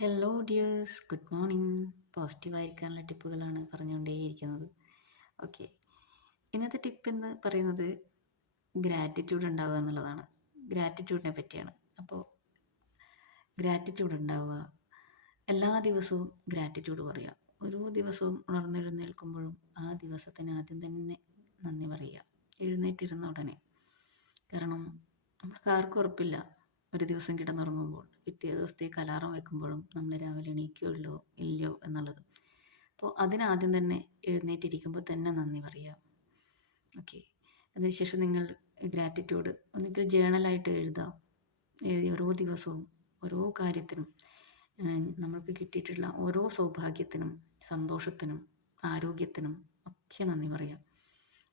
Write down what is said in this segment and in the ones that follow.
Hello dears, good morning. പോസിറ്റീവായിരിക്കാനുള്ള ടിപ്പുകളാണ് പറഞ്ഞുകൊണ്ടേയിരിക്കുന്നത്. ഓക്കെ, ഇന്നത്തെ ടിപ്പ് എന്ന് പറയുന്നത് ഗ്രാറ്റിറ്റ്യൂഡ് ഉണ്ടാവുക എന്നുള്ളതാണ്. ഗ്രാറ്റിറ്റ്യൂഡിനെ പറ്റിയാണ്. അപ്പോൾ ഗ്രാറ്റിറ്റ്യൂഡ് ഉണ്ടാവുക, എല്ലാ ദിവസവും ഗ്രാറ്റിറ്റ്യൂഡ് പറയുക. ഓരോ ദിവസവും ഉണർന്നെഴുന്നേൽക്കുമ്പോഴും ആ ദിവസത്തിന് ആദ്യം തന്നെ നന്ദി പറയുക, എഴുന്നേറ്റിരുന്ന ഉടനെ. കാരണം നമ്മൾക്ക് ആർക്കും ഉറപ്പില്ല ഒരു ദിവസം കിടന്നുറങ്ങുമ്പോൾ പിറ്റേ ദിവസത്തേക്ക് അലാറം വെക്കുമ്പോഴും നമ്മൾ രാവിലെ എണീക്കുകയുള്ളോ ഇല്ലയോ എന്നുള്ളത്. അപ്പോൾ അതിനാദ്യം തന്നെ എഴുന്നേറ്റിരിക്കുമ്പോൾ തന്നെ നന്ദി പറയുക. ഓക്കെ, അതിനുശേഷം നിങ്ങൾ ഗ്രാറ്റിറ്റ്യൂഡ് ഒന്നിക്കൽ ജേണലായിട്ട് എഴുതാം. എഴുതി ഓരോ ദിവസവും ഓരോ കാര്യത്തിനും, നമ്മൾക്ക് കിട്ടിയിട്ടുള്ള ഓരോ സൗഭാഗ്യത്തിനും, സന്തോഷത്തിനും, ആരോഗ്യത്തിനും ഒക്കെ നന്ദി പറയാം.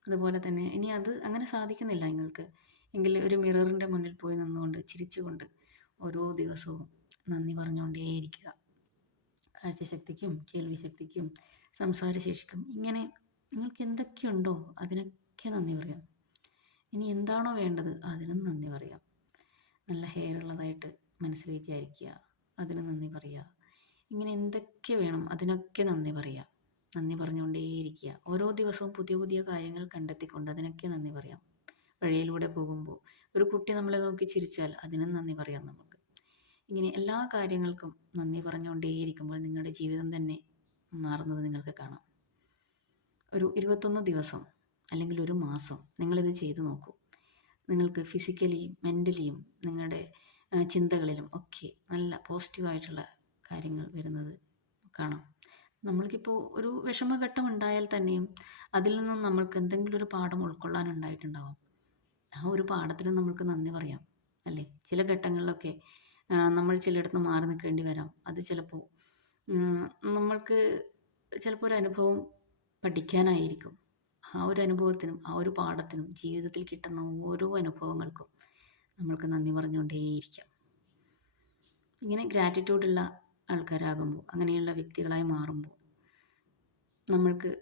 അതുപോലെ തന്നെ ഇനി അത് അങ്ങനെ സാധിക്കുന്നില്ല നിങ്ങൾക്ക് എങ്കിൽ ഒരു മിററിൻ്റെ മുന്നിൽ പോയി നിന്നുകൊണ്ട് ചിരിച്ചുകൊണ്ട് ഓരോ ദിവസവും നന്ദി പറഞ്ഞുകൊണ്ടേയിരിക്കുക. കാഴ്ചശക്തിക്കും കേൾവിശക്തിക്കും സംസാരശേഷിക്കും ഇങ്ങനെ നിങ്ങൾക്ക് എന്തൊക്കെയുണ്ടോ അതിനൊക്കെ നന്ദി പറയാം. ഇനി എന്താണോ വേണ്ടത് അതിനും നന്ദി പറയാം. നല്ല ഹെയർ ഉള്ളതായിട്ട് മനസ്സിൽ വിചാരിക്കുക, അതിന് നന്ദി പറയുക. ഇങ്ങനെ എന്തൊക്കെ വേണം അതിനൊക്കെ നന്ദി പറയുക. നന്ദി പറഞ്ഞുകൊണ്ടേയിരിക്കുക. ഓരോ ദിവസവും പുതിയ പുതിയ കാര്യങ്ങൾ കണ്ടെത്തിക്കൊണ്ട് അതിനൊക്കെ നന്ദി പറയാം. വഴിയിലൂടെ പോകുമ്പോൾ ഒരു കുട്ടി നമ്മളെ നോക്കി ചിരിച്ചാൽ അതിനും നന്ദി പറയാം നമുക്ക്. ഇങ്ങനെ എല്ലാ കാര്യങ്ങൾക്കും നന്ദി പറഞ്ഞുകൊണ്ടേയിരിക്കുമ്പോൾ നിങ്ങളുടെ ജീവിതം തന്നെ മാറുന്നത് നിങ്ങൾക്ക് കാണാം. ഒരു 21 ദിവസം അല്ലെങ്കിൽ ഒരു മാസം നിങ്ങളിത് ചെയ്തു നോക്കൂ. നിങ്ങൾക്ക് ഫിസിക്കലിയും മെൻ്റലിയും നിങ്ങളുടെ ചിന്തകളിലും ഒക്കെ നല്ല പോസിറ്റീവായിട്ടുള്ള കാര്യങ്ങൾ വരുന്നത് കാണാം. നമ്മൾക്കിപ്പോൾ ഒരു വിഷമഘട്ടം ഉണ്ടായാൽ തന്നെയും അതിൽ നിന്നും നമ്മൾക്ക് എന്തെങ്കിലും ഒരു പാഠം ഉൾക്കൊള്ളാനുണ്ടായിട്ടുണ്ടാവും. ആ ഒരു പാഠത്തിന് നമ്മൾക്ക് നന്ദി പറയാം, അല്ലേ? ചില ഘട്ടങ്ങളിലൊക്കെ നമ്മൾ ചിലയിടത്ത് മാറി നിൽക്കേണ്ടി വരാം. അത് ചിലപ്പോൾ നമ്മൾക്ക് ചിലപ്പോൾ ഒരു അനുഭവം പഠിക്കാനായിരിക്കും. ആ ഒരു അനുഭവത്തിനും ആ ഒരു പാഠത്തിനും ജീവിതത്തിൽ കിട്ടുന്ന ഓരോ അനുഭവങ്ങൾക്കും നമ്മൾക്ക് നന്ദി പറഞ്ഞുകൊണ്ടേയിരിക്കാം. ഇങ്ങനെ ഗ്രാറ്റിറ്റ്യൂഡുള്ള ആൾക്കാരാകുമ്പോൾ, അങ്ങനെയുള്ള വ്യക്തികളായി മാറുമ്പോൾ നമ്മൾക്ക്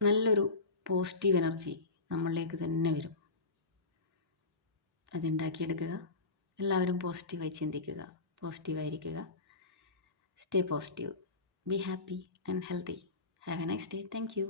നല്ലൊരു പോസിറ്റീവ് എനർജി നമ്മളിലേക്ക് തന്നെ വരും. അതുണ്ടാക്കിയെടുക്കുക. എല്ലാവരും പോസിറ്റീവായി ചിന്തിക്കുക, പോസിറ്റീവായിരിക്കുക. Stay positive, be happy and healthy. Have a nice day. Thank U.